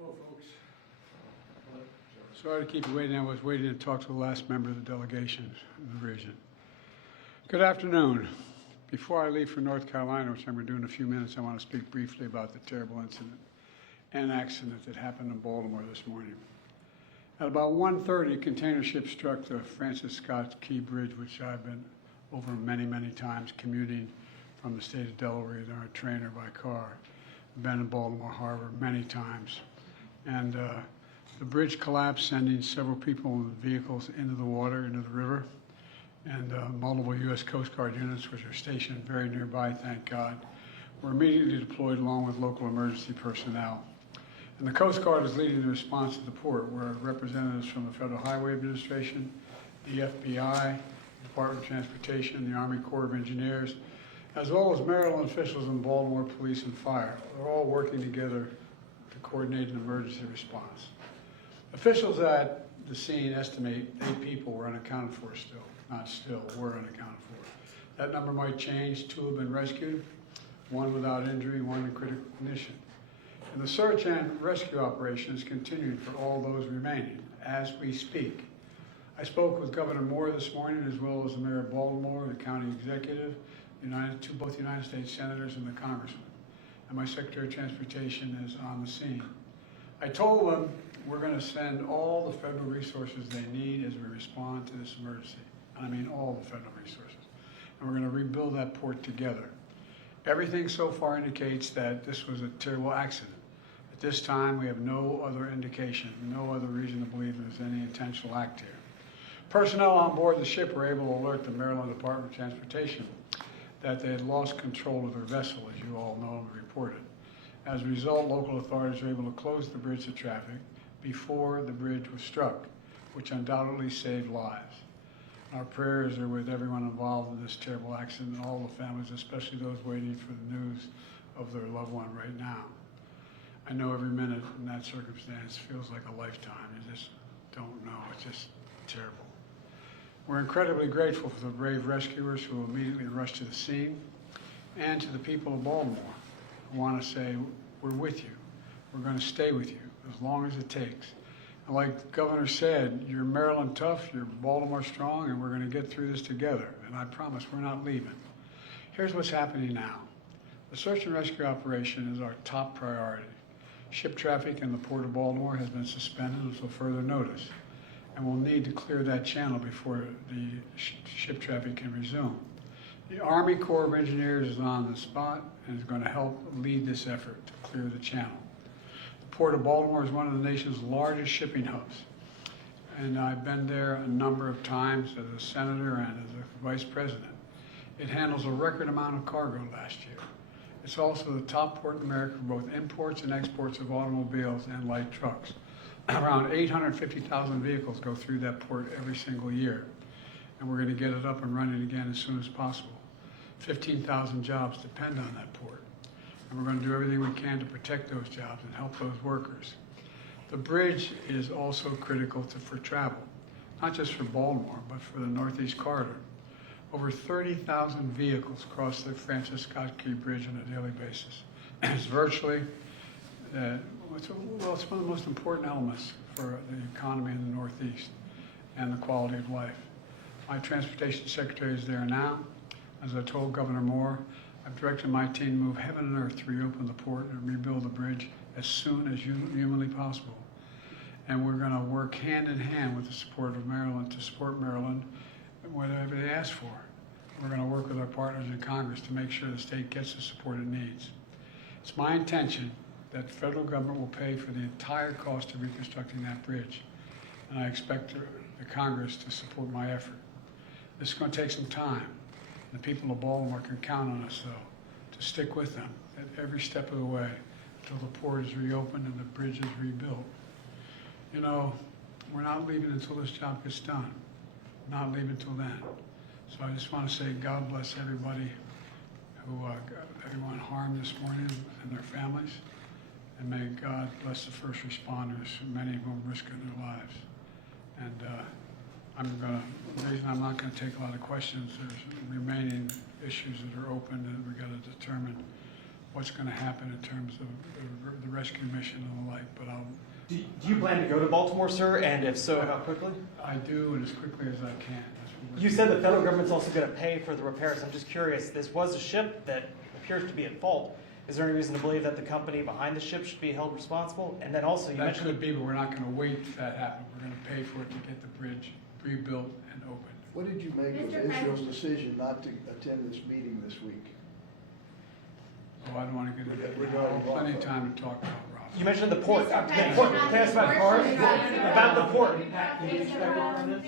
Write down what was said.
Hello, folks. Sorry to keep you waiting. I was waiting to talk to the last member of the delegation in the region. Good afternoon. Before I leave for North Carolina, which I'm going to do in a few minutes, I want to speak briefly about the terrible incident and accident that happened in Baltimore this morning. At about 1:30, a container ship struck the Francis Scott Key Bridge, which I've been over many, many times commuting from the state of Delaware either on a train or by car. I've been in Baltimore Harbor many times. And the bridge collapsed, sending several people and vehicles into the water, into the river. And multiple U.S. Coast Guard units, which are stationed very nearby, thank God, were immediately deployed along with local emergency personnel. And the Coast Guard is leading the response to the port, where representatives from the Federal Highway Administration, the FBI, the Department of Transportation, the Army Corps of Engineers, as well as Maryland officials and Baltimore Police and Fire, are all working together to coordinate an emergency response. Officials at the scene estimate 8 people were unaccounted for still. Not still, were unaccounted for. That number might change. 2 have been rescued, 1 without injury, 1 in critical condition. And the search and rescue operation is continuing for all those remaining as we speak. I spoke with Governor Moore this morning, as well as the Mayor of Baltimore, the county executive, both United States senators and the congressman. And my Secretary of Transportation is on the scene. I told them we're going to send all the federal resources they need as we respond to this emergency. And I mean all the federal resources. And we're going to rebuild that port together. Everything so far indicates that this was a terrible accident. At this time, we have no other indication, no other reason to believe there's any intentional act here. Personnel on board the ship were able to alert the Maryland Department of Transportation that they had lost control of their vessel, as you all know and reported. As a result, local authorities were able to close the bridge to traffic before the bridge was struck, which undoubtedly saved lives. Our prayers are with everyone involved in this terrible accident and all the families, especially those waiting for the news of their loved one right now. I know every minute in that circumstance feels like a lifetime. You just don't know. It's just terrible. We're incredibly grateful for the brave rescuers who immediately rushed to the scene, and to the people of Baltimore. I want to say we're with you. We're going to stay with you as long as it takes. And like the governor said, you're Maryland tough, you're Baltimore strong, and we're going to get through this together. And I promise we're not leaving. Here's what's happening now. The search and rescue operation is our top priority. Ship traffic in the Port of Baltimore has been suspended until further notice, and we'll need to clear that channel before the ship traffic can resume. The Army Corps of Engineers is on the spot and is going to help lead this effort to clear the channel. The Port of Baltimore is one of the nation's largest shipping hubs, and I've been there a number of times as a senator and as a vice president. It handles a record amount of cargo last year. It's also the top port in America for both imports and exports of automobiles and light trucks. Around 850,000 vehicles go through that port every single year, and we're going to get it up and running again as soon as possible. 15,000 jobs depend on that port, and we're going to do everything we can to protect those jobs and help those workers. The bridge is also critical for travel, not just for Baltimore, but for the Northeast Corridor. Over 30,000 vehicles cross the Francis Scott Key Bridge on a daily basis. It's virtually it's one of the most important elements for the economy in the Northeast and the quality of life. My transportation secretary is there now. As I told Governor Moore, I've directed my team to move heaven and earth to reopen the port and rebuild the bridge as soon as humanly possible. And we're going to work hand in hand with the support of Maryland to support Maryland whatever they ask for. We're going to work with our partners in Congress to make sure the state gets the support it needs. It's my intention that the federal government will pay for the entire cost of reconstructing that bridge, and I expect the Congress to support my effort. This is going to take some time. The people of Baltimore can count on us, though, to stick with them at every step of the way until the port is reopened and the bridge is rebuilt. You know, we're not leaving until this job gets done. Not leaving until then. So I just want to say God bless everybody who got everyone harmed this morning and their families. And may God bless the first responders, many of whom risking their lives. And the reason I'm not going to take a lot of questions, there's remaining issues that are open that we've got to determine what's going to happen in terms of the rescue mission and the like, but Do you plan to go to Baltimore, sir? And if so, how quickly? I do, and as quickly as I can. That's what we're You said the federal government's also going to pay for the repairs. I'm just curious, this was a ship that appears to be at fault. Is there any reason to believe that the company behind the ship should be held responsible? And then also, you That mentioned... could be, but we're not going to wait for that to happen. We're going to pay for it to get the bridge rebuilt and opened. What did you make of Israel's decision not to attend this meeting this week? Oh, I don't want to get into that. Regarding Plenty of Rockwell. time to talk about Ross. You mentioned the port. Mr. President, Can I ask about cars? About the port. Thank you, President.